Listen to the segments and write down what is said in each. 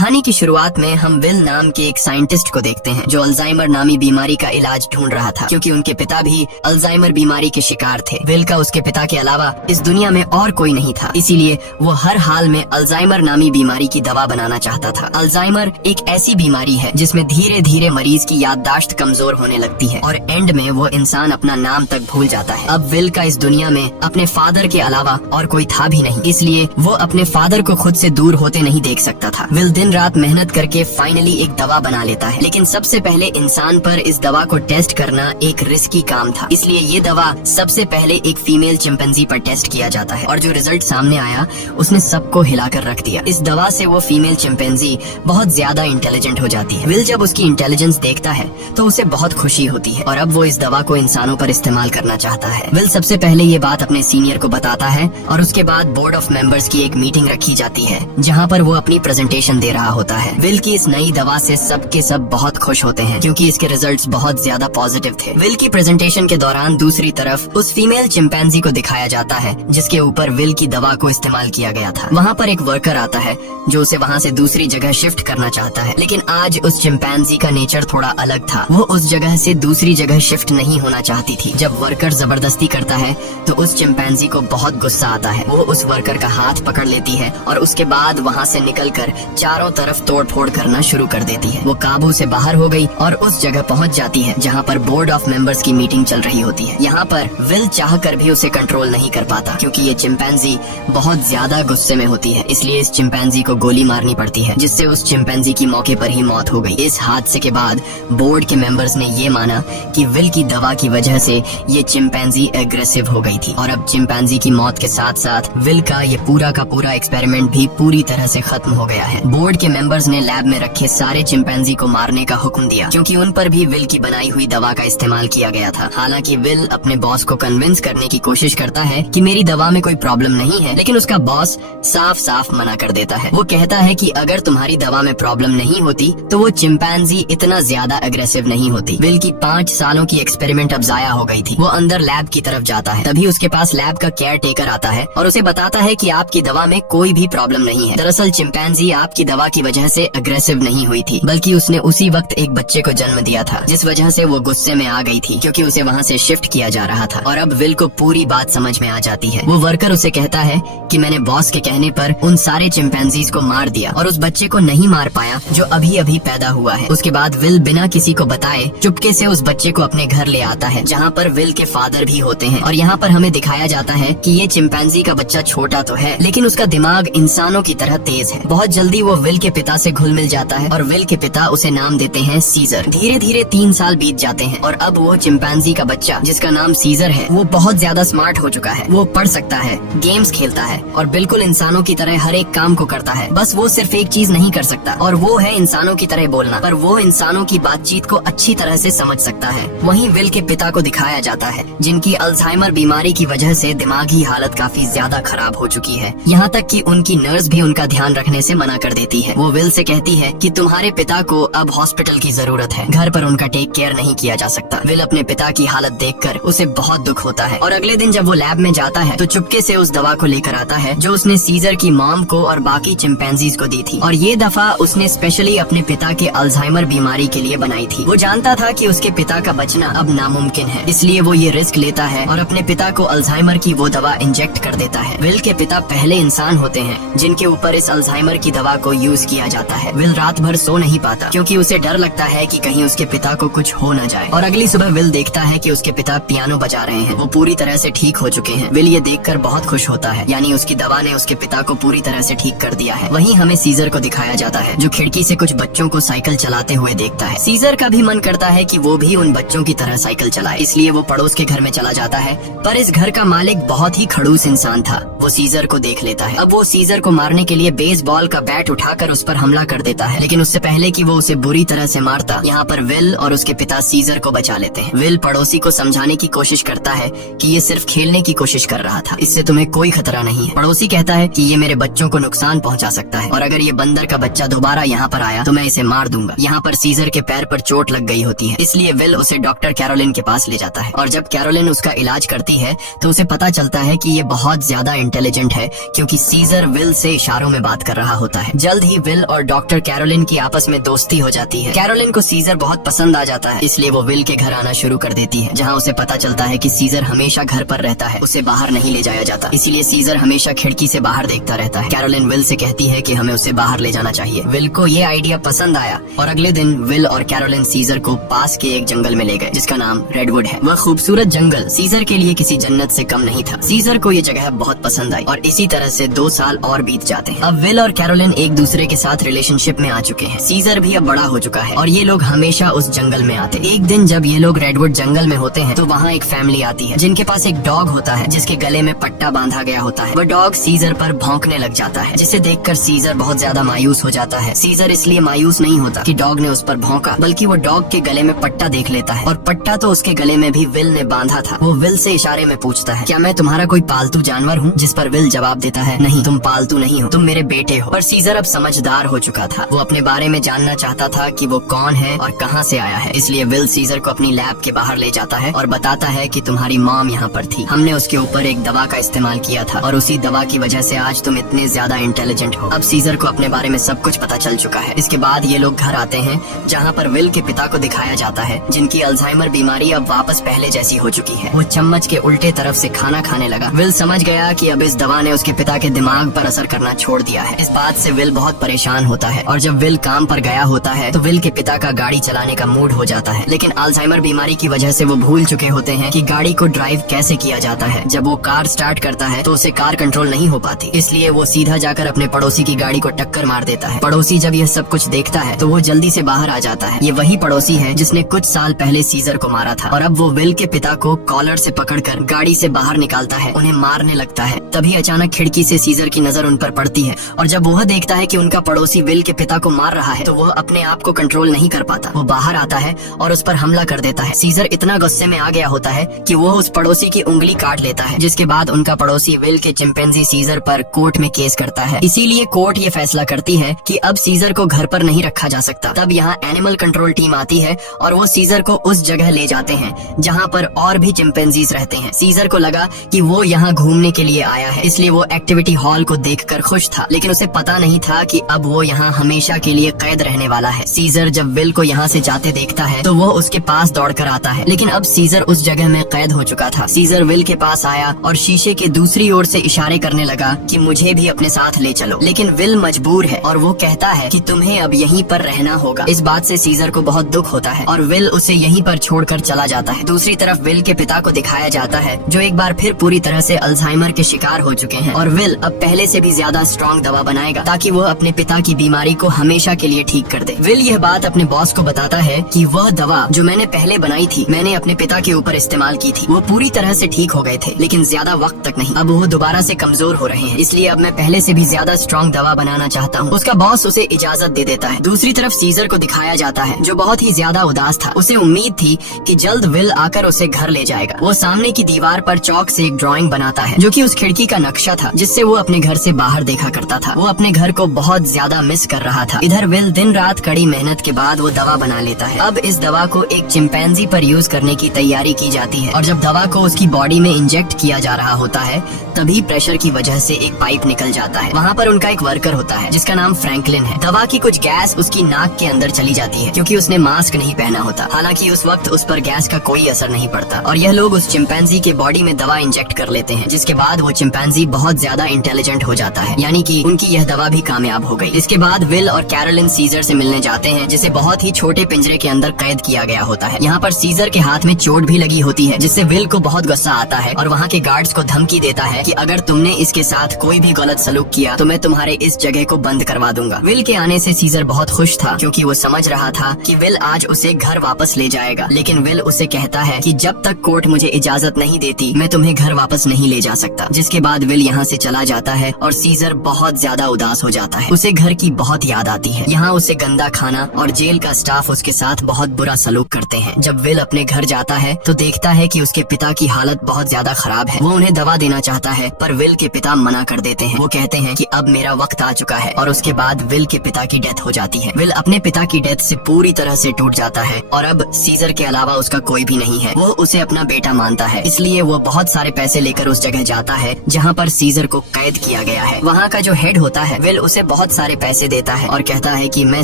कहानी की शुरुआत में हम विल नाम के एक साइंटिस्ट को देखते हैं जो अल्जाइमर नामी बीमारी का इलाज ढूंढ रहा था, क्योंकि उनके पिता भी अल्जाइमर बीमारी के शिकार थे। विल का उसके पिता के अलावा इस दुनिया में और कोई नहीं था, इसीलिए वो हर हाल में अल्जाइमर नामी बीमारी की दवा बनाना चाहता था। अल्जाइमर एक ऐसी बीमारी है जिसमें धीरे धीरे मरीज की याददाश्त कमजोर होने लगती है और एंड में वो इंसान अपना नाम तक भूल जाता है। अब विल का इस दुनिया में अपने फादर के अलावा और कोई था भी नहीं, इसलिए वो अपने फादर को खुद से दूर होते नहीं देख सकता था। विल दिन रात मेहनत करके फाइनली एक दवा बना लेता है, लेकिन सबसे पहले इंसान पर इस दवा को टेस्ट करना एक रिस्की काम था, इसलिए ये दवा सबसे पहले एक फीमेल चिंपैंजी पर टेस्ट किया जाता है और जो रिजल्ट सामने आया उसने सबको हिलाकर रख दिया। इस दवा से वो फीमेल चिंपैंजी बहुत ज्यादा इंटेलिजेंट हो जाती है। विल जब उसकी इंटेलिजेंस देखता है तो उसे बहुत खुशी होती है और अब वो इस दवा को इंसानों पर इस्तेमाल करना चाहता है। विल सबसे पहले ये बात अपने सीनियर को बताता है और उसके बाद बोर्ड ऑफ मेंबर्स की एक मीटिंग रखी जाती है जहाँ पर वो अपनी प्रेजेंटेशन दे रहा होता है। विल की इस नई दवा से सबके सब बहुत खुश होते हैं क्योंकि इसके रिजल्ट्स बहुत ज्यादा पॉजिटिव थे। विल की प्रेजेंटेशन के दौरान दूसरी तरफ उस फीमेल चिंपैंजी को दिखाया जाता है जिसके ऊपर विल की दवा को इस्तेमाल किया गया था। वहाँ पर एक वर्कर आता है जो उसे वहाँ से दूसरी जगह शिफ्ट करना चाहता है, लेकिन आज उस चिंपैंजी का नेचर थोड़ा अलग था। वो उस जगह से दूसरी जगह शिफ्ट नहीं होना चाहती थी। जब वर्कर जबरदस्ती करता है तो उस चिंपैंजी को बहुत गुस्सा आता है। वो उस वर्कर का हाथ पकड़ लेती है और उसके बाद वहाँ से निकलकर चारों तरफ तोड़ फोड़ करना शुरू कर देती है। वो काबू से बाहर हो गई और उस जगह पहुँच जाती है जहाँ पर बोर्ड ऑफ मेंबर्स की मीटिंग चल रही होती है। यहाँ पर विल चाह कर भी उसे कंट्रोल नहीं कर पाता क्योंकि ये चिंपैंजी बहुत ज्यादा गुस्से में होती है, इसलिए इस चिंपैंजी को गोली मारनी पड़ती है जिससे उस चिंपैंजी की मौके पर ही मौत हो गई। इस हादसे के बाद बोर्ड के मेंबर्स ने ये माना कि विल की दवा की वजह से ये चिंपैंजी एग्रेसिव हो गई थी और अब चिंपैंजी की मौत के साथ साथ विल का ये पूरा का पूरा एक्सपेरिमेंट भी पूरी तरह से खत्म हो गया है। बोर्ड के मेंबर्स ने लैब में रखे सारे चिंपैंजी को मारने का हुक्म दिया क्योंकि उन पर भी विल की बनाई हुई दवा का इस्तेमाल किया गया था। हालांकि विल अपने बॉस को कन्विंस करने की कोशिश करता है कि मेरी दवा में कोई प्रॉब्लम नहीं है, लेकिन उसका बॉस साफ साफ मना कर देता है। वो कहता है कि अगर तुम्हारी दवा में प्रॉब्लम नहीं होती तो वो चिंपैंजी इतना ज्यादा अग्रेसिव नहीं होती। विल की 5 सालों की एक्सपेरिमेंट अब जाया हो गई थी। वो अंदर लैब की तरफ जाता है, तभी उसके पास लैब का केयर टेकर आता है और उसे बताता है कि आपकी दवा में कोई भी प्रॉब्लम नहीं है। दरअसल चिंपैंजी आपकी दवा की वजह से अग्रेसिव नहीं हुई थी, बल्कि उसने उसी वक्त एक बच्चे को जन्म दिया था, जिस वजह से वो गुस्से में आ गई थी क्योंकि उसे वहाँ से शिफ्ट किया जा रहा था। और अब विल को पूरी बात समझ में आ जाती है। वो वर्कर उसे कहता है कि मैंने बॉस के कहने पर उन सारे चिंपैंजीज को मार दिया और उस बच्चे को नहीं मार पाया जो अभी अभी पैदा हुआ है। उसके बाद विल बिना किसी को बताए चुपके से उस बच्चे को अपने घर ले आता है जहाँ पर विल के फादर भी होते हैं और यहाँ पर हमें दिखाया जाता है कि ये चिंपैंजी का बच्चा छोटा तो है लेकिन उसका दिमाग इंसानों की तरह तेज है। बहुत जल्दी वो विल के पिता से घुल मिल जाता है और विल के पिता उसे नाम देते हैं सीजर। धीरे धीरे 3 साल बीत जाते हैं और अब वो चिंपैंजी का बच्चा जिसका नाम सीजर है वो बहुत ज्यादा स्मार्ट हो चुका है। वो पढ़ सकता है, गेम्स खेलता है और बिल्कुल इंसानों की तरह हर एक काम को करता है। बस वो सिर्फ एक चीज नहीं कर सकता और वो है इंसानों की तरह बोलना, पर वो इंसानों की बातचीत को अच्छी तरह से समझ सकता है। वहीं विल के पिता को दिखाया जाता है जिनकी अल्जाइमर बीमारी की वजह से दिमागी हालत काफी ज्यादा खराब हो चुकी है, यहाँ तक कि उनकी नर्स भी उनका ध्यान रखने से मना कर देती है। वो विल से कहती है कि तुम्हारे पिता को अब हॉस्पिटल की जरूरत है, घर पर उनका टेक केयर नहीं किया जा सकता। विल अपने पिता की हालत देखकर उसे बहुत दुख होता है और अगले दिन जब वो लैब में जाता है तो चुपके से उस दवा को लेकर आता है जो उसने सीजर की मॉम को और बाकी चिंपैंजीज को दी थी और ये दफा उसने स्पेशली अपने पिता के अल्जाइमर बीमारी के लिए बनाई थी। वो जानता था कि उसके पिता का बचना अब नामुमकिन है, इसलिए वो ये रिस्क लेता है और अपने पिता को अल्जाइमर की वो दवा इंजेक्ट कर देता है। विल के पिता पहले इंसान होते हैं जिनके ऊपर इस अल्जाइमर की दवा को यूज किया जाता है। विल रात भर सो नहीं पाता क्योंकि उसे डर लगता है कि कहीं उसके पिता को कुछ हो न जाए और अगली सुबह विल देखता है कि उसके पिता पियानो बजा रहे हैं। वो पूरी तरह से ठीक हो चुके हैं। विल ये देखकर बहुत खुश होता है, यानी उसकी दवा ने उसके पिता को पूरी तरह से ठीक कर दिया है। वहीं हमें सीजर को दिखाया जाता है जो खिड़की से कुछ बच्चों को साइकिल चलाते हुए देखता है। सीजर का भी मन करता है कि वो भी उन बच्चों की तरह साइकिल चलाए, इसलिए वो पड़ोस के घर में चला जाता है, पर इस घर का मालिक बहुत ही खड़ूस इंसान था। वो सीजर को देख लेता है। अब वो सीजर को मारने के लिए बेसबॉल का बैट उठाकर उस पर हमला कर देता है, लेकिन उससे पहले कि वो उसे बुरी तरह से मारता, यहाँ पर विल और उसके पिता सीजर को बचा लेते हैं। विल पड़ोसी को समझाने की कोशिश करता है कि ये सिर्फ खेलने की कोशिश कर रहा था, इससे तुम्हें कोई खतरा नहीं है। पड़ोसी कहता है कि ये मेरे बच्चों को नुकसान पहुंचा सकता है और अगर ये बंदर का बच्चा दोबारा यहाँ पर आया तो मैं इसे मार दूंगा। यहाँ पर सीजर के पैर पर चोट लग गई होती है, इसलिए विल उसे डॉक्टर कैरोलिन के पास ले जाता है और जब कैरोलिन उसका इलाज करती है तो उसे पता चलता है कि ये बहुत ज्यादा इंटेलिजेंट है क्योंकि सीजर विल से इशारों में बात कर रहा होता है। जल्द ही विल और डॉक्टर कैरोलिन की आपस में दोस्ती हो जाती है। कैरोलिन को सीजर बहुत पसंद आ जाता है, इसलिए वो विल के घर आना शुरू कर देती है, जहाँ उसे पता चलता है कि सीजर हमेशा घर पर रहता है, उसे बाहर नहीं ले जाया जाता, इसीलिए सीजर हमेशा खिड़की से बाहर देखता रहता है। कैरोलिन विल से कहती है कि हमें उसे बाहर ले जाना चाहिए। विल को ये आइडिया पसंद आया और अगले दिन विल और कैरोलिन सीजर को पास के एक जंगल में ले गए, जिसका नाम रेडवुड है। वह खूबसूरत जंगल सीजर के लिए किसी जन्नत से कम नहीं था। सीजर को ये जगह बहुत पसंद आई और इसी तरह से 2 साल और बीत जाते हैं। अब विल और कैरोलिन एक दूसरे के साथ रिलेशनशिप में आ चुके हैं। सीजर भी अब बड़ा हो चुका है और ये लोग हमेशा उस जंगल में आते। एक दिन जब ये लोग रेडवुड जंगल में होते हैं तो वहाँ एक फैमिली आती है, जिनके पास एक डॉग होता है, जिसके गले में पट्टा बांधा गया होता है। वह डॉग सीजर पर भौंकने लग जाता है, जिसे देखकर सीजर बहुत ज्यादा मायूस हो जाता है। सीजर इसलिए मायूस नहीं होता कि डॉग ने उस पर भौंका, बल्कि वो डॉग के गले में पट्टा देख लेता है और पट्टा तो उसके गले में भी विल ने बांधा था। वो विल से इशारे में पूछता है, क्या मैं तुम्हारा कोई पालतू जानवर हूँ? जिस पर विल जवाब देता है, नहीं, तुम पालतू नहीं हो, तुम मेरे बेटे हो। पर सीजर अब समझदार हो चुका था। वो अपने बारे में जानना चाहता था कि वो कौन है और कहाँ से आया है, इसलिए विल सीजर को अपनी लैब के बाहर ले जाता है और बताता है कि तुम्हारी मॉम यहाँ पर थी, हमने उसके ऊपर एक दवा का इस्तेमाल किया था और उसी दवा की वजह से आज तुम इतने ज्यादा इंटेलिजेंट हो। अब सीजर को अपने बारे में सब कुछ पता चल चुका है। इसके बाद ये लोग घर आते हैं, जहाँ पर विल के पिता को दिखाया जाता है, जिनकी अल्जाइमर बीमारी अब वापस पहले जैसी हो चुकी है। वो चम्मच के उल्टे तरफ से खाना खाने लगा। विल समझ गया कि अब इस दवा ने उसके पिता के दिमाग पर असर करना छोड़ दिया है। इस बात से विल बहुत परेशान होता है और जब विल काम पर गया होता है तो विल के पिता का गाड़ी चलाने का मूड हो जाता है, लेकिन अल्जाइमर बीमारी की वजह से वो भूल चुके होते हैं कि गाड़ी को ड्राइव कैसे किया जाता है। जब वो कार स्टार्ट करता है तो उसे कार कंट्रोल नहीं हो पाती, इसलिए वो सीधा जाकर अपने पड़ोसी की गाड़ी को टक्कर मार देता है। पड़ोसी जब यह सब कुछ देखता है तो वो जल्दी से बाहर आ जाता है। ये वही पड़ोसी है जिसने कुछ साल पहले सीजर को मारा था और अब वो विल के पिता को कॉलर से पकड़कर गाड़ी से बाहर निकालता है, उन्हें मारने लगता है। तभी अचानक खिड़की से सीजर की नजर उन पर पड़ती है और जब वह देखता है कि उनका पड़ोसी विल के पिता को मार रहा है तो वह अपने आप को कंट्रोल नहीं कर पाता। वो बाहर आता है और उस पर हमला कर देता है। सीजर इतना गुस्से में आ गया होता है कि वो उस पड़ोसी की उंगली काट लेता है, जिसके बाद उनका पड़ोसी विल के चिंपैंजी सीजर पर कोर्ट में केस करता है। इसीलिए कोर्ट ये फैसला करती है कि अब सीजर को घर पर नहीं रखा जा सकता। तब यहाँ एनिमल कंट्रोल टीम आती है और वो सीजर को उस जगह ले जाते हैं जहाँ पर और भी चिंपैंजीज रहते हैं। सीजर को लगा कि वो यहाँ घूमने के लिए आया है, इसलिए वो एक्टिविटी हॉल को देखकर खुश था, लेकिन उसे पता नहीं था कि अब वो यहाँ हमेशा के लिए कैद रहने वाला है। सीजर जब विल को यहाँ से जाते देखता है तो वो उसके पास दौड़कर आता है, लेकिन अब सीजर उस जगह में कैद हो चुका था। सीजर विल के पास आया और शीशे के दूसरी ओर से इशारे करने लगा कि मुझे भी अपने साथ ले चलो, लेकिन विल मजबूर है और वो कहता है कि तुम्हें अब यहीं पर रहना होगा। इस बात से सीजर को बहुत दुख होता है और विल उसे यहीं पर छोड़कर चला जाता है। दूसरी तरफ विल के पिता को दिखाया जाता है, जो एक बार फिर पूरी तरह से अल्जाइमर के शिकार हो चुके हैं और विल अब पहले से भी ज्यादा स्ट्रॉन्ग दवा बनाएगा ताकि वो अपने पिता की बीमारी को हमेशा के लिए ठीक कर दे। विल यह बात अपने बॉस को बताता है कि वह दवा जो मैंने पहले बनाई थी, मैंने अपने पिता के ऊपर इस्तेमाल की थी। वो पूरी तरह से ठीक हो गए थे, लेकिन ज्यादा वक्त तक नहीं। अब वो दोबारा से कमजोर हो रहे हैं, इसलिए अब मैं पहले से भी ज्यादा स्ट्रॉन्ग दवा बनाना चाहता हूँ। उसका बॉस उसे इजाजत दे देता है। दूसरी तरफ सीजर को दिखाया जाता है, जो बहुत ही ज्यादा उदास था। उसे उम्मीद थी कि जल्द विल आकर उसे घर ले जाएगा। वो सामने की दीवार पर चौक से एक ड्राइंग बनाता है, जो कि उस खिड़की का नक्शा था जिससे वो अपने घर से बाहर देखा करता था। वो अपने घर को बहुत ज्यादा मिस कर रहा था। इधर विल दिन रात कड़ी मेहनत के बाद वो दवा बना लेता है। अब इस दवा को एक चिंपैंजी पर यूज करने की तैयारी की जाती है और जब दवा को उसकी बॉडी में इंजेक्ट किया जा रहा होता है तभी प्रेशर की वजह से एक पाइप निकल जाता है। वहाँ पर उनका एक वर्कर होता है जिसका नाम फ्रैंकलिन है। दवा की कुछ गैस उसकी नाक के अंदर चली जाती है क्योंकि उसने मास्क नहीं पहना होता। हालांकि उस वक्त उस पर गैस का कोई असर नहीं पड़ता और यह लोग उस चिंपैंजी के बॉडी में दवा इंजेक्ट कर लेते हैं, जिसके बाद वो चिंपैंजी बहुत ज्यादा इंटेलिजेंट हो जाता है, यानी कि उनकी यह दवा भी कामयाब हो गई। इसके बाद विल और कैरोलिन सीजर से मिलने जाते हैं, जिसे बहुत ही छोटे पिंजरे के अंदर कैद किया गया होता है। यहाँ पर सीजर के हाथ में चोट भी लगी होती है, जिससे विल को बहुत गुस्सा आता है और वहाँ के गार्ड्स को धमकी देता है कि अगर तुमने इसके साथ कोई भी गलत सलूक किया तो मैं तुम्हारे इस जगह को बंद करवा दूंगा। विल के आने से सीजर बहुत खुश था क्योंकि वो समझ रहा था कि विल आज उसे घर वापस ले जाएगा, लेकिन विल उसे कहता है कि जब तक कोर्ट मुझे इजाजत नहीं देती मैं तुम्हें घर वापस नहीं ले जा सकता। जिसके बाद विल यहाँ से चला जाता है और सीजर बहुत ज्यादा उदास हो जाता है। उसे घर की बहुत याद आती है। यहाँ उसे गंदा खाना और जेल का स्टाफ उसके साथ बहुत बुरा सलूक करते हैं। जब विल अपने घर जाता है तो देखता है कि उसके पिता की हालत बहुत ज्यादा खराब है। वो उन्हें दवा देना चाहता चाहता है, पर विल के पिता मना कर देते हैं। वो कहते हैं कि अब मेरा वक्त आ चुका है, और उसके बाद विल के पिता की डेथ हो जाती है। विल अपने पिता की डेथ से पूरी तरह से टूट जाता है और अब सीजर के अलावा उसका कोई भी नहीं है। वो उसे अपना बेटा मानता है, इसलिए वो बहुत सारे पैसे लेकर उस जगह जाता है जहाँ पर सीजर को कैद किया गया है। वहाँ का जो हेड होता है, विल उसे बहुत सारे पैसे देता है और कहता है कि मैं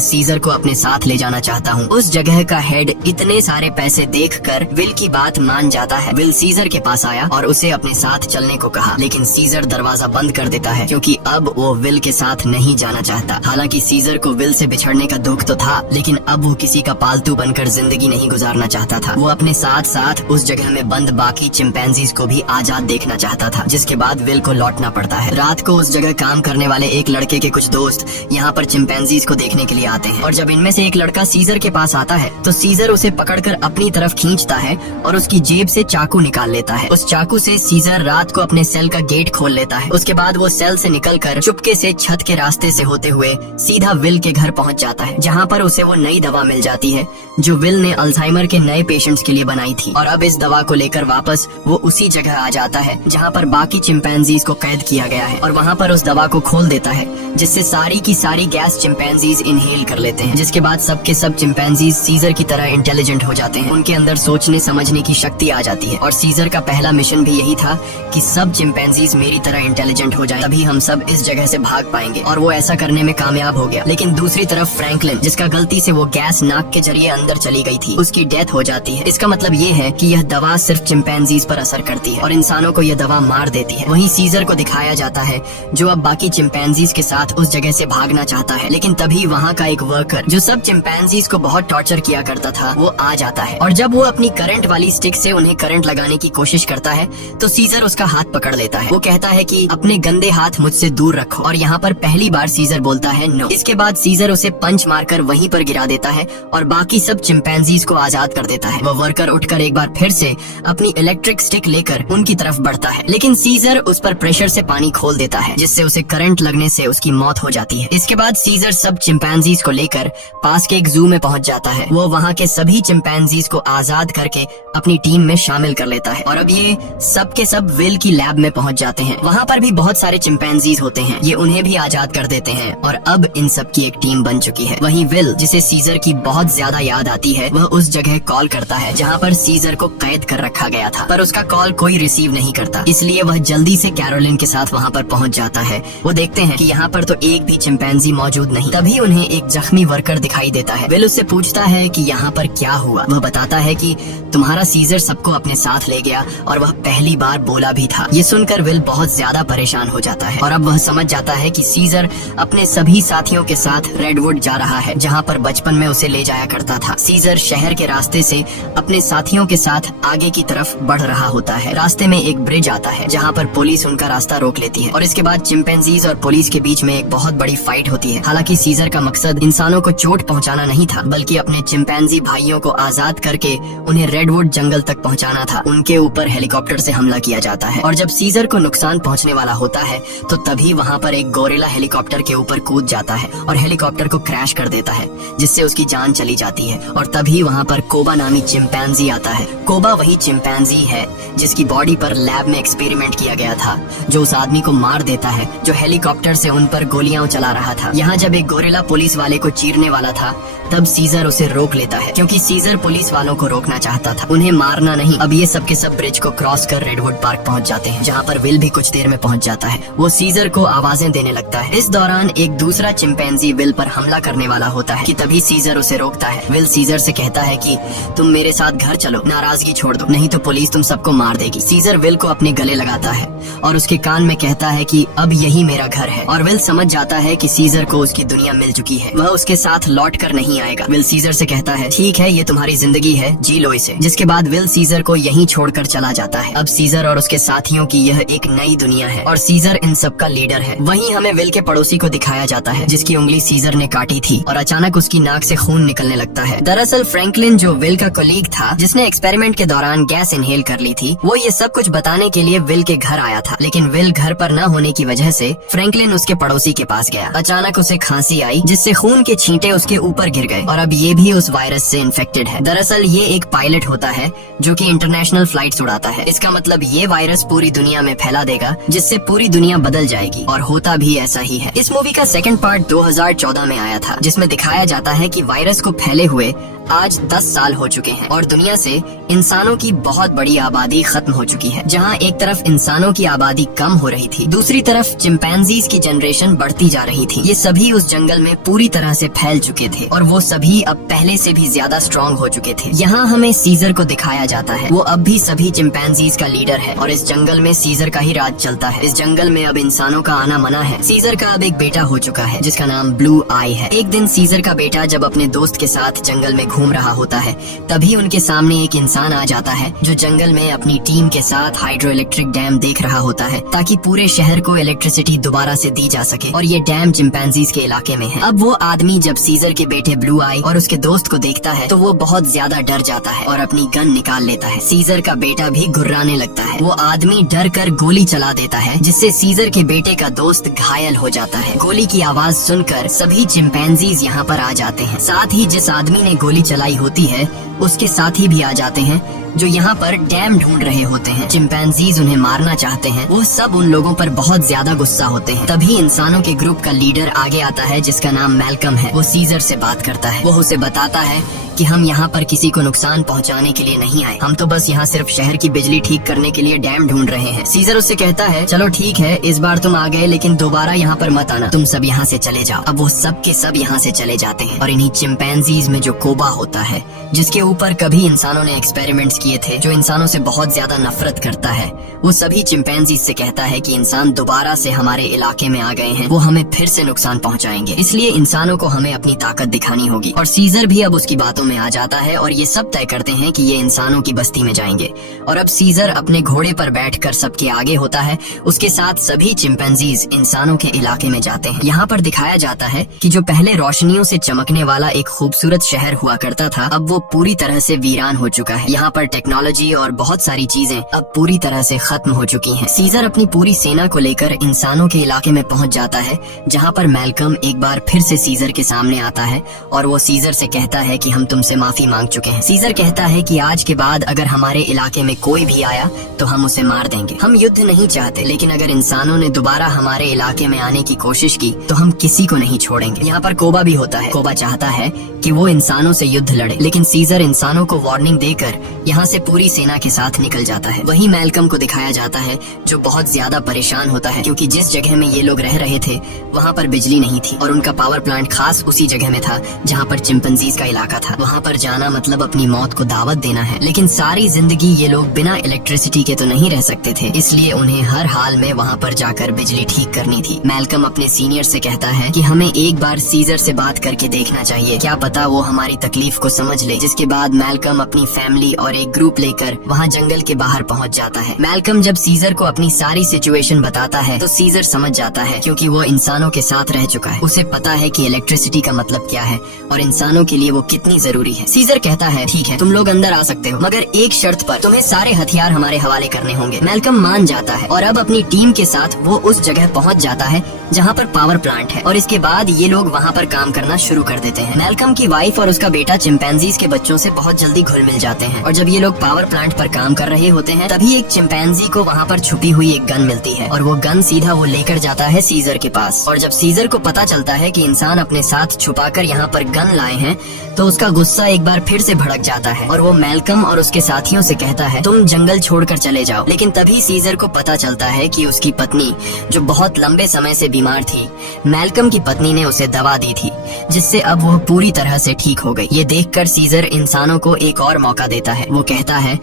सीजर को अपने साथ ले जाना चाहता हूँ। उस जगह का हेड इतने सारे पैसे देखकर विल की बात मान जाता है। विल सीजर के पास आया और उसे अपने साथ चलने को कहा, लेकिन सीजर दरवाजा बंद कर देता है क्योंकि अब वो विल के साथ नहीं जाना चाहता। हालांकि सीजर को विल से बिछड़ने का दुख तो था, लेकिन अब वो किसी का पालतू बनकर जिंदगी नहीं गुजारना चाहता था। वो अपने साथ साथ उस जगह में बंद बाकी चिंपैंजीज को भी आजाद देखना चाहता था, जिसके बाद विल को लौटना पड़ता है। रात को उस जगह काम करने वाले एक लड़के के कुछ दोस्त यहाँ पर चिंपैंजीज को देखने के लिए आते हैं, और जब इनमें से एक लड़का सीजर के पास आता है तो सीजर उसे पकड़कर अपनी तरफ खींचता है और उसकी जेब से चाकू निकाल लेता है। उस चाकू से सीजर रात को अपने सेल का गेट खोल लेता है। उसके बाद वो सेल से निकलकर चुपके से छत के रास्ते से होते हुए सीधा विल के घर पहुंच जाता है, जहां पर उसे वो नई दवा मिल जाती है जो विल ने अल्जाइमर के नए पेशेंट्स के लिए बनाई थी। और अब इस दवा को लेकर वापस वो उसी जगह आ जाता है जहां पर बाकी चिंपैंजीज को कैद किया गया है, और वहां पर उस दवा को खोल देता है जिससे सारी की सारी गैस चिंपैंजीज इनहेल कर लेते हैं, जिसके बाद सब के सब चिंपैंजीज सीजर की तरह इंटेलिजेंट हो जाते हैं। उनके अंदर सोचने समझने की शक्ति आ जाती है, और सीजर का पहला मिशन भी यही था कि सब चिंपैंजीज मेरी तरह इंटेलिजेंट हो जाएं, तभी हम सब इस जगह से भाग पाएंगे। और वो ऐसा करने में कामयाब हो गया। लेकिन दूसरी तरफ फ्रैंकलिन, जिसका गलती से वो गैस नाक के जरिए अंदर चली गई थी, उसकी डेथ हो जाती है। इसका मतलब ये है कि यह दवा सिर्फ चिंपैंजीज पर असर करती है और इंसानों को यह दवा मार देती है। वहीं सीजर को दिखाया जाता है जो अब बाकी चिंपैंजीज के साथ उस जगह से भागना चाहता है, लेकिन तभी वहाँ का एक वर्कर जो सब चिंपैंजीज को बहुत टॉर्चर किया करता था वो आ जाता है, और जब वो अपनी करंट वाली स्टिक से उन्हें करंट लगाने की कोशिश करता है तो सीजर उसका हाथ पकड़ लेता है। वो कहता है कि अपने गंदे हाथ मुझसे दूर रखो, और यहाँ पर पहली बार सीजर बोलता है नो। इसके बाद सीजर उसे पंच मारकर वहीं पर गिरा देता है और बाकी सब चिंपैंजीज को आजाद कर देता है। वो वर्कर उठकर एक बार फिर से अपनी इलेक्ट्रिक स्टिक लेकर उनकी तरफ बढ़ता है, लेकिन सीजर उस पर प्रेशर से पानी खोल देता है, जिससे उसे करंट लगने से उसकी मौत हो जाती है। इसके बाद सीजर सब चिंपैंजीज को लेकर पास के एक जू में पहुंच जाता है। वो वहाँ के सभी चिंपैंजीज को आजाद करके अपनी टीम में शामिल कर लेता है, और अब ये सब के सब विल की लैब में पहुंच जाते हैं। वहाँ पर भी बहुत सारे चिंपैंजीज होते हैं, ये उन्हें भी आजाद कर देते हैं, और अब इन सब की एक टीम बन चुकी है। वहीं विल, जिसे सीजर की बहुत ज्यादा याद आती है, वह उस जगह कॉल करता है जहाँ पर सीजर को कैद कर रखा गया था, पर उसका कॉल कोई रिसीव नहीं करता, इसलिए वह जल्दी से कैरोलिन के साथ वहाँ पर पहुँच जाता है। वो देखते हैं कि यहाँ पर तो एक भी चिंपैंजी मौजूद नहीं। तभी उन्हें एक जख्मी वर्कर दिखाई देता है। विल उससे पूछता है कि यहाँ पर क्या हुआ। वह बताता है कि तुम्हारा सीजर सबको अपने साथ ले गया, और वह पहली बार बोला भी था। ये सुनकर विल बहुत ज्यादा परेशान हो जाता है, और अब वह समझ जाता है कि सीजर अपने सभी साथियों के साथ रेडवुड जा रहा है, जहाँ पर बचपन में उसे ले जाया करता था। सीजर शहर के रास्ते से अपने साथियों के साथ आगे की तरफ बढ़ रहा होता है। रास्ते में एक ब्रिज आता है जहाँ पर पुलिस उनका रास्ता रोक लेती है, और इसके बाद चिंपैंजीज और पुलिस के बीच में एक बहुत बड़ी फाइट होती है। हालांकि सीजर का मकसद इंसानों को चोट पहुंचाना नहीं था, बल्कि अपने चिंपैंजी भाइयों को आजाद करके उन्हें रेडवुड जंगल तक पहुंचाना था। उनके ऊपर हेलीकॉप्टर से हमला किया जाता है, और जब सीजर को नुकसान पहुंचने वाला होता है तो तभी वहां पर एक गोरिल्ला हेलीकॉप्टर के ऊपर कूद जाता है और हेलीकॉप्टर को क्रैश कर देता है, जिससे उसकी जान चली जाती है। और तभी वहां पर कोबा नामी चिंपैंजी आता है। कोबा वही चिंपैंजी है जिसकी बॉडी पर लैब में एक्सपेरिमेंट किया गया था, जो उस आदमी को मार देता है जो हेलीकॉप्टर से उन पर गोलियां चला रहा था। यहाँ जब एक गोरिल्ला पुलिस वाले को चीरने वाला था, तब सीजर उसे रोक लेता है, क्योंकि सीजर पुलिस वालों को रोकना चाहता था, उन्हें मारना नहीं। अब ये सब के सब ब्रिज को क्रॉस कर रेडवुड पार्क पहुंच जाते हैं, जहाँ पर विल भी कुछ देर में पहुंच जाता है। वो सीजर को आवाजें देने लगता है। इस दौरान एक दूसरा चिंपैंजी विल पर हमला करने वाला होता है कि तभी सीजर उसे रोकता है। विल सीजर से कहता है कि तुम मेरे साथ घर चलो, नाराजगी छोड़ दो, नहीं तो पुलिस तुम सबको मार देगी। सीजर विल को अपने गले लगाता है और उसके कान में कहता है कि अब यही मेरा घर है, और विल समझ जाता है कि सीजर को उसकी दुनिया मिल चुकी है, वह उसके साथ लौट कर नहीं आएगा। विल सीजर से कहता है ठीक है, ये तुम्हारी जिंदगी है, जी लो इसे। जिसके बाद विल सीजर को यहीं छोड़कर चला जाता है। अब सीजर और उसके साथियों की यह एक नई दुनिया है, और सीजर इन सब का लीडर है। वहीं हमें विल के पड़ोसी को दिखाया जाता है, जिसकी उंगली सीजर ने काटी थी, और अचानक उसकी नाक से खून निकलने लगता है। दरअसल फ्रैंकलिन, जो विल का कलीग था, जिसने एक्सपेरिमेंट के दौरान गैस इनहेल कर ली थी, वो ये सब कुछ बताने के लिए विल के घर आया था। लेकिन विल घर पर न होने की वजह से फ्रैंकलिन उसके पड़ोसी के पास गया। अचानक उसे खांसी आई, जिससे खून के छींटे उसके ऊपर गिर गए, और अब ये भी उस वायरस से इन्फेक्टेड है। दरअसल ये एक पायलट होता है जो कि इंटरनेशनल फ्लाइट्स उड़ाता है। इसका मतलब ये वायरस पूरी दुनिया दुनिया में फैला देगा, जिससे पूरी दुनिया बदल जाएगी। और होता भी ऐसा ही है। इस मूवी का सेकंड पार्ट 2014 में आया था, जिसमें दिखाया जाता है कि वायरस को फैले हुए आज 10 साल हो चुके हैं और दुनिया से इंसानों की बहुत बड़ी आबादी खत्म हो चुकी है। जहां एक तरफ इंसानों की आबादी कम हो रही थी, दूसरी तरफ चिंपैंजीज की जनरेशन बढ़ती जा रही थी। ये सभी उस जंगल में पूरी तरह से फैल चुके थे और वो सभी अब पहले से भी ज्यादा स्ट्रॉन्ग हो चुके थे। यहाँ हमें सीजर को दिखाया जाता है। वो अब भी सभी चिंपैंजीज का लीडर है और इस जंगल में सीजर का ही राज चलता है। इस जंगल में अब इंसानों का आना मना है। सीजर का अब एक बेटा हो चुका है जिसका नाम ब्लू आई है। एक दिन सीजर का बेटा जब अपने दोस्त के साथ जंगल में घूम रहा होता है, तभी उनके सामने एक इंसान आ जाता है जो जंगल में अपनी टीम के साथ हाइड्रो इलेक्ट्रिक डैम देख रहा होता है ताकि पूरे शहर को इलेक्ट्रिसिटी दोबारा से दी जा सके। और ये डैम चिंपैंजीज के इलाके में है। अब वो आदमी जब सीजर के बेटे ब्लू आई और उसके दोस्त को देखता है तो वो बहुत ज्यादा डर जाता है और अपनी गन निकाल लेता है। सीजर का बेटा भी घुर्राने लगता है। वो आदमी डर कर गोली चला देता है, जिससे सीजर के बेटे का दोस्त घायल हो जाता है। गोली की आवाज सुनकर सभी चिंपैंजीज यहाँ पर आ जाते हैं। साथ ही जिस आदमी ने गोली चलाई होती है उसके साथी भी आ जाते हैं जो यहाँ पर डैम ढूंढ रहे होते हैं। चिंपैंजीज उन्हें मारना चाहते हैं। वो सब उन लोगों पर बहुत ज्यादा गुस्सा होते हैं। तभी इंसानों के ग्रुप का लीडर आगे आता है जिसका नाम मैल्कम है। वो सीजर से बात करता है। वो उसे बताता है कि हम यहाँ पर किसी को नुकसान पहुँचाने के लिए नहीं आए, हम तो बस यहाँ सिर्फ शहर की बिजली ठीक करने के लिए डैम ढूंढ रहे हैं। सीजर उससे कहता है चलो ठीक है, इस बार तुम आ गए लेकिन दोबारा यहाँ पर मत आना, तुम सब यहाँ से चले जाओ। अब वो सब के सब यहाँ से चले जाते हैं और इन्हीं चिंपैंजीज में जो कोबा होता है, जिसके ऊपर कभी इंसानों ने एक्सपेरिमेंट्स किए थे, जो इंसानों से बहुत ज्यादा नफरत करता है, वो सभी चिंपैंजीज से कहता है कि इंसान दोबारा से हमारे इलाके में आ गए हैं, वो हमें फिर से नुकसान पहुँचाएंगे, इसलिए इंसानों को हमें अपनी ताकत दिखानी होगी। और सीजर भी अब उसकी बातों में आ जाता है और ये सब तय करते हैं कि ये इंसानों की बस्ती में जाएंगे। और अब सीजर अपने घोड़े पर बैठकर सबके आगे होता है, उसके साथ सभी चिंपैंजीज इंसानों के इलाके में जाते हैं। यहाँ पर दिखाया जाता है कि जो पहले रोशनियों से चमकने वाला एक खूबसूरत शहर हुआ करता था, अब वो पूरी तरह से वीरान हो चुका है। यहाँ पर टेक्नोलॉजी और बहुत सारी चीजें अब पूरी तरह से खत्म हो चुकी हैं। सीजर अपनी पूरी सेना को लेकर इंसानों के इलाके में पहुँच जाता है, जहाँ पर मैल्कम एक बार फिर से सीजर के सामने आता है और वो सीजर से कहता है कि हम तुमसे माफी मांग चुके हैं। सीजर कहता है कि आज के बाद अगर हमारे इलाके में कोई भी आया तो हम उसे मार देंगे। हम युद्ध नहीं चाहते, लेकिन अगर इंसानों ने दोबारा हमारे इलाके में आने की कोशिश की तो हम किसी को नहीं छोड़ेंगे। यहाँ पर कोबा भी होता है। कोबा चाहता है कि वो इंसानों से युद्ध लड़े, लेकिन सीजर इंसानों को वार्निंग देकर यहाँ से पूरी सेना के साथ निकल जाता है। वहीं मैल्कम को दिखाया जाता है जो बहुत ज्यादा परेशान होता है, क्योंकि जिस जगह में ये लोग रह रहे थे वहाँ पर बिजली नहीं थी और उनका पावर प्लांट खास उसी जगह में था जहाँ पर चिंपैंजीज का इलाका था। वहाँ पर जाना मतलब अपनी मौत को दावत देना है। लेकिन सारी जिंदगी ये लोग बिना इलेक्ट्रिसिटी के तो नहीं रह सकते थे, इसलिए उन्हें हर हाल में वहाँ पर जाकर बिजली ठीक करनी थी। मैल्कम अपने सीनियर से कहता है कि हमें एक बार सीजर से बात करके देखना चाहिए, क्या पता वो हमारी तकलीफ को समझ ले। जिसके बाद मैल्कम अपनी फैमिली और एक ग्रुप लेकर वहाँ जंगल के बाहर पहुँच जाता है। मैल्कम जब सीजर को अपनी सारी सिचुएशन बताता है तो सीजर समझ जाता है, क्योंकि वो इंसानों के साथ रह चुका है। उसे पता है कि इलेक्ट्रिसिटी का मतलब क्या है और इंसानों के लिए वो कितनी जरूरी है। सीजर कहता है ठीक है, तुम लोग अंदर आ सकते हो, मगर एक शर्त पर, तुम्हें सारे हथियार हमारे हवाले करने होंगे। मैल्कम मान जाता है और अब अपनी टीम के साथ वो उस जगह पहुंच जाता है जहां पर पावर प्लांट है और इसके बाद ये लोग वहां पर काम करना शुरू कर देते हैं। मैल्कम की वाइफ और उसका बेटा चिंपैंजीज के बच्चों से बहुत जल्दी घुल मिल जाते हैं और जब ये लोग पावर प्लांट पर काम कर रहे होते हैं तभी एक चिंपैंजी को वहां पर छुपी हुई एक गन मिलती है और वो गन सीधा वो लेकर जाता है सीजर के पास। और जब सीजर को पता चलता है कि इंसान अपने साथ छुपाकर यहाँ पर गन लाए हैं तो उसका गुस्सा एक बार फिर से भड़क जाता है और वो मैल्कम और उसके साथियों से कहता है तुम जंगल छोड़कर चले जाओ। लेकिन तभी सीजर को पता चलता है कि उसकी पत्नी, जो बहुत लंबे समय से बीमार थी, मैल्कम की पत्नी ने उसे दवा दी थी, जिससे अब वो पूरी तरह से ठीक हो गई। ये देखकर सीजर इंसानों को एक और मौका देता है। वो कहता है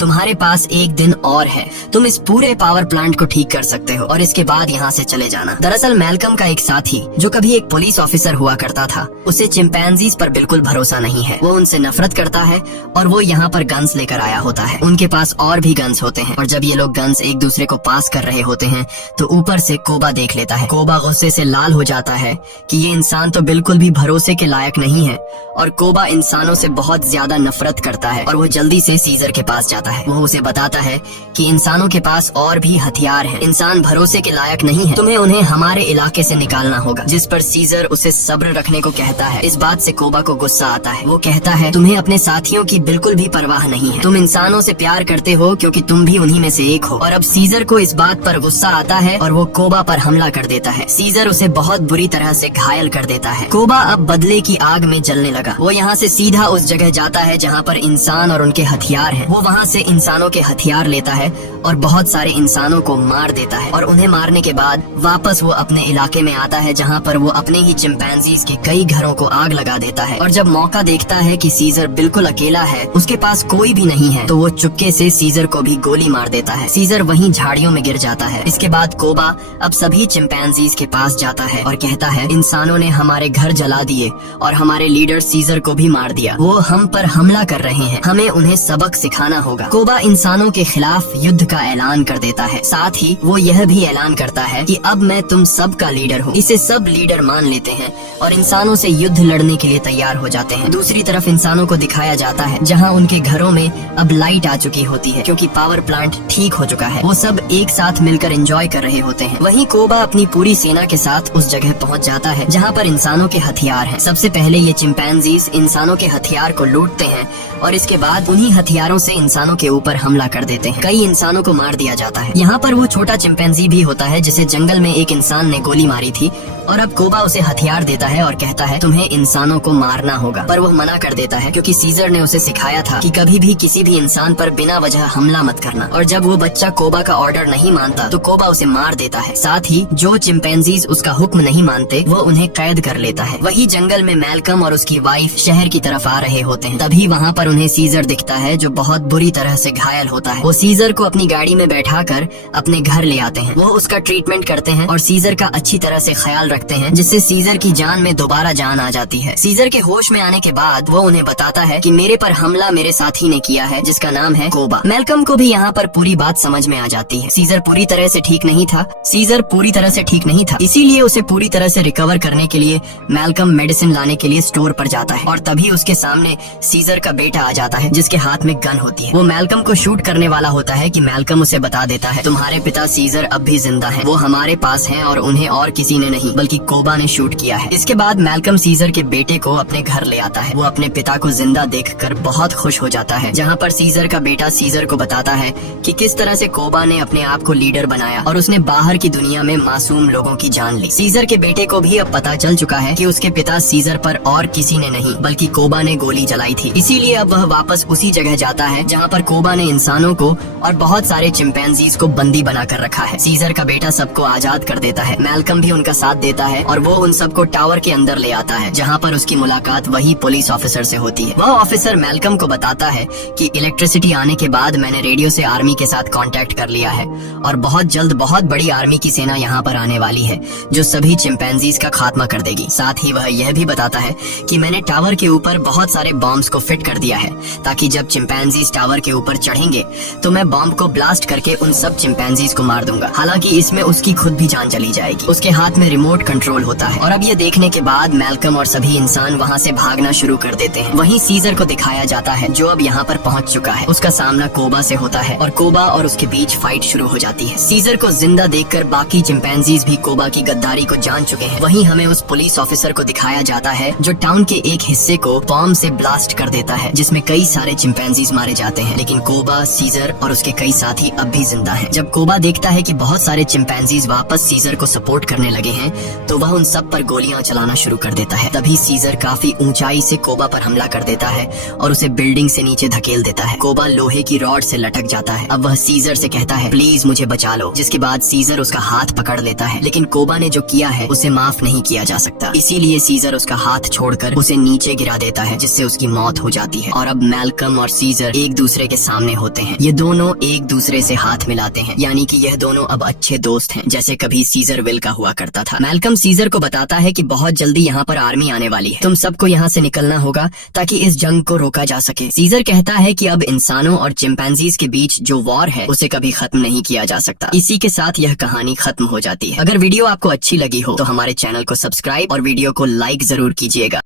तुम्हारे पास एक दिन और है, तुम इस पूरे पावर प्लांट को ठीक कर सकते हो और इसके बाद यहाँ से चले जाना। दरअसल मैल्कम का एक साथी जो कभी एक पुलिस ऑफिसर हुआ करता था, उसे चिंपैंजीज पर बिल्कुल भरोसा नहीं है। वो उनसे नफरत करता है और वो यहाँ पर गन्स लेकर आया होता है। उनके पास और भी गन्स होते हैं और जब ये लोग गन्स एक दूसरे को पास कर रहे होते हैं तो ऊपर से कोबा देख लेता है। कोबा गुस्से से लाल हो जाता है कि ये इंसान तो बिल्कुल भी भरोसे के लायक नहीं है और कोबा इंसानों से बहुत ज्यादा नफरत करता है और वो जल्दी से सीजर के पास जाता है। आता है। वो उसे बताता है कि इंसानों के पास और भी हथियार हैं, इंसान भरोसे के लायक नहीं है, तुम्हें उन्हें हमारे इलाके से निकालना होगा। जिस पर सीजर उसे सब्र रखने को कहता है। इस बात से कोबा को गुस्सा आता है। वो कहता है तुम्हें अपने साथियों की बिल्कुल भी परवाह नहीं है, तुम इंसानों से प्यार करते हो क्योंकि तुम भी उन्हीं में से एक हो। और अब सीजर को इस बात पर गुस्सा आता है और वो कोबा पर हमला कर देता है। सीजर उसे बहुत बुरी तरह से घायल कर देता है। कोबा अब बदले की आग में जलने लगा। वो यहाँ से सीधा उस जगह जाता है जहाँ पर इंसान और उनके हथियार हैं। वो वहाँ से इंसानों के हथियार लेता है और बहुत सारे इंसानों को मार देता है। और उन्हें मारने के बाद वापस वो अपने इलाके में आता है जहाँ पर वो अपने ही चिंपैंजीज के कई घरों को आग लगा देता है। और जब मौका देखता है कि सीजर बिल्कुल अकेला है, उसके पास कोई भी नहीं है, तो वो चुपके से सीजर को भी गोली मार देता है। सीजर वहीं झाड़ियों में गिर जाता है। इसके बाद कोबा अब सभी चिंपैंजीज के पास जाता है और कहता है इंसानों ने हमारे घर जला दिए और हमारे लीडर सीजर को भी मार दिया। वो हम पर हमला कर रहे हैं, हमें उन्हें सबक सिखाना होगा। कोबा इंसानों के खिलाफ युद्ध का ऐलान कर देता है। साथ ही वो यह भी ऐलान करता है कि अब मैं तुम सब का लीडर हूँ। इसे सब लीडर मान लेते हैं और इंसानों से युद्ध लड़ने के लिए तैयार हो जाते हैं। दूसरी तरफ इंसानों को दिखाया जाता है जहाँ उनके घरों में अब लाइट आ चुकी होती है क्योंकि पावर प्लांट ठीक हो चुका है। वो सब एक साथ मिलकर एंजॉय कर रहे होते हैं। वहीं कोबा अपनी पूरी सेना के साथ उस जगह पहुंच जाता है जहां पर इंसानों के हथियार हैं। सबसे पहले ये चिंपैंजीज इंसानों के हथियार को लूटते हैं और इसके बाद उन्हीं हथियारों से इंसानों के ऊपर हमला कर देते हैं। कई इंसानों को मार दिया जाता है। यहाँ पर वो छोटा चिंपैंजी भी होता है जिसे जंगल में एक इंसान ने गोली मारी थी और अब कोबा उसे हथियार देता है और कहता है तुम्हें इंसानों को मारना होगा। पर वो मना कर देता है क्योंकि सीजर ने उसे सिखाया था कि कभी भी किसी भी इंसान पर बिना वजह हमला मत करना। और जब वो बच्चा कोबा का ऑर्डर नहीं मानता तो कोबा उसे मार देता है। साथ ही जो चिंपैंजीज उसका हुक्म नहीं मानते वो उन्हें कैद कर लेता है। वही जंगल में मैल्कम और उसकी वाइफ शहर की तरफ आ रहे होते हैं। तभी वहाँ पर उन्हें सीजर दिखता है जो बहुत बुरी तरह से घायल होता है। वो सीजर को अपनी गाड़ी में बैठाकर अपने घर ले आते हैं। वो उसका ट्रीटमेंट करते हैं और सीजर का अच्छी तरह से ख्याल रखते हैं जिससे सीजर की जान में दोबारा जान आ जाती है। सीजर के होश में आने के बाद वो उन्हें बताता है कि मेरे पर हमला मेरे साथी ने किया है जिसका नाम है कोबा। मैल्कम को भी यहाँ पर पूरी बात समझ में आ जाती है। सीजर पूरी तरह से ठीक नहीं था, इसीलिए उसे पूरी तरह से रिकवर करने के लिए मैल्कम मेडिसिन लाने के लिए स्टोर पर जाता है और तभी उसके सामने सीजर का बेटा आ जाता है जिसके हाथ में गन होती है। वो मैल्कम को शूट करने वाला होता है कि मैल्कम उसे बता देता है तुम्हारे पिता सीजर अब भी जिंदा हैं, वो हमारे पास हैं और उन्हें और किसी ने नहीं बल्कि कोबा ने शूट किया है। इसके बाद मैल्कम सीजर के बेटे को अपने घर ले आता है। वो अपने पिता को जिंदा देखकर बहुत खुश हो जाता है। जहाँ पर सीजर का बेटा सीजर को बताता है कि किस तरह से कोबा ने अपने आप को लीडर बनाया और उसने बाहर की दुनिया में मासूम लोगों की जान ली। सीजर के बेटे को भी अब पता चल चुका है कि उसके पिता सीजर पर और किसी ने नहीं बल्कि कोबा ने गोली चलाई थी। इसीलिए अब वह वापस उसी जगह जाता है जहाँ पर कोबा ने इंसानों को और बहुत सारे चिंपैंजीज को बंदी बनाकर रखा है। सीजर का बेटा सबको आजाद कर देता है। मैल्कम भी उनका साथ देता है और वो उन सबको टावर के अंदर ले आता है जहाँ पर उसकी मुलाकात वही पुलिस ऑफिसर से होती है। वह ऑफिसर मैल्कम को बताता है कि इलेक्ट्रिसिटी आने के बाद मैंने रेडियो से आर्मी के साथ कांटेक्ट कर लिया है और बहुत जल्द बहुत बड़ी आर्मी की सेना यहाँ पर आने वाली है जो सभी चिंपैंजीज का खात्मा कर देगी। साथ ही वह यह भी बताता है कि मैंने टावर के ऊपर बहुत सारे बॉम्ब्स को फिट कर दिया है ताकि जब चिंपैंजीज टावर के ऊपर चढ़ेंगे तो मैं बॉम्ब को ब्लास्ट करके उन सब चिंपैंजीज को मार दूंगा। हालांकि इसमें उसकी खुद भी जान चली जाएगी। उसके हाथ में रिमोट कंट्रोल होता है। और अब ये देखने के बाद मैल्कम और सभी इंसान वहाँ से भागना शुरू कर देते हैं। वहीं सीजर को दिखाया जाता है जो अब यहाँ पर पहुँच चुका है। उसका सामना कोबा से होता है और कोबा और उसके बीच फाइट शुरू हो जाती है। सीजर को जिंदा देखकर बाकी चिंपैंजीज भी कोबा की गद्दारी को जान चुके हैं। वहीं हमें उस पुलिस ऑफिसर को दिखाया जाता है जो टाउन के एक हिस्से को बॉम्ब से ब्लास्ट कर देता है जिसमें कई सारे चिंपैंजीज मारे जाते हैं। लेकिन कोबा, सीजर और उसके कई साथी अब भी जिंदा हैं। जब कोबा देखता है कि बहुत सारे चिंपैंजीज वापस सीजर को सपोर्ट करने लगे हैं तो वह उन सब पर गोलियां चलाना शुरू कर देता है। तभी सीजर काफी ऊंचाई से कोबा पर हमला कर देता है और उसे बिल्डिंग से नीचे धकेल देता है। कोबा लोहे की रॉड से लटक जाता है। अब वह सीजर से कहता है प्लीज मुझे बचा लो, जिसके बाद सीजर उसका हाथ पकड़ लेता है। लेकिन कोबा ने जो किया है उसे माफ नहीं किया जा सकता, इसीलिए सीजर उसका हाथ छोड़कर उसे नीचे गिरा देता है जिससे उसकी मौत हो जाती है। और अब मैल्कम और सीजर एक दूसरे के सामने होते हैं। ये दोनों एक दूसरे से हाथ मिलाते हैं, यानी कि यह दोनों अब अच्छे दोस्त हैं जैसे कभी सीजर विल का हुआ करता था। मैल्कम सीजर को बताता है कि बहुत जल्दी यहाँ पर आर्मी आने वाली है, तुम सबको यहाँ से निकलना होगा ताकि इस जंग को रोका जा सके। सीजर कहता है कि अब इंसानों और चिंपैंजीज के बीच जो वॉर है उसे कभी खत्म नहीं किया जा सकता। इसी के साथ यह कहानी खत्म हो जाती है। अगर वीडियो आपको अच्छी लगी हो तो हमारे चैनल को सब्सक्राइब और वीडियो को लाइक जरूर कीजिएगा।